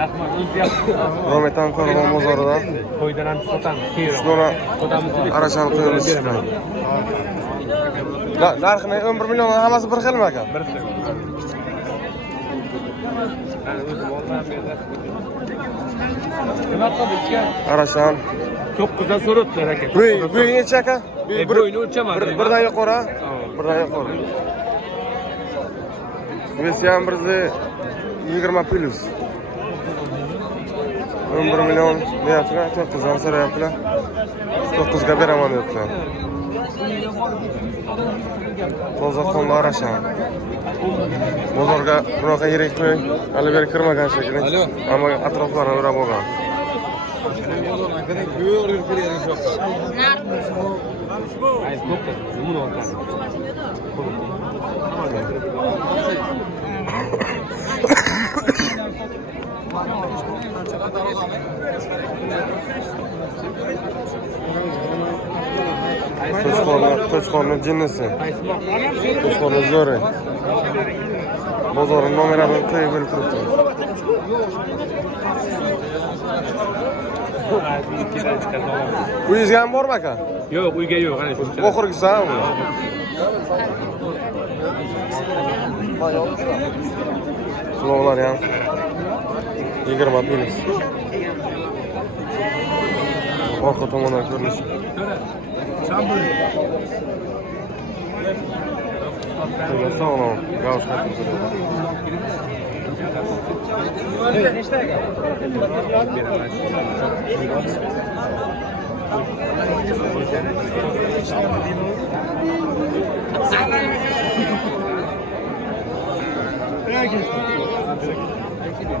Rahmat, o'zgardi. Rometan Qo'rg'on bozoridan Qo'ydan ham sotamiz. Shuna arashan qo'yimiz chiqmaydi. Narxini 11 million hammasi bir xilmi aka? Bir xil. Ana o'zi bolalar nima qildik? Arashan. 9 dan so'rabdilar aka. Bu necha aka? Bo'yni o'lchamadim. Birdan yuqori. Birdan yuqori. Bunisi ham 120 plus. 11 million deyaptilar, 9 dan so'rayaptilar. 9 ga beraman deyaptilar. Toza qonli arashan. Bozorga bunaqa yirik qo'y, hali beri kirmagan shekilli. Ammo atroflarini o'rab olgan. Qo'chqorni jinnisi. Qo'chqorni zo'ri. Bozorning nomerlarini qo'yib berib turibdi. Uyingizga ham bormi aka? Yo'q, uyga yo'q, ana shu. Oxirgisi ham bu. Quloqlar ham 20 plus. Orqa tomondan ko'rinishi. Sağlam, gavş katı.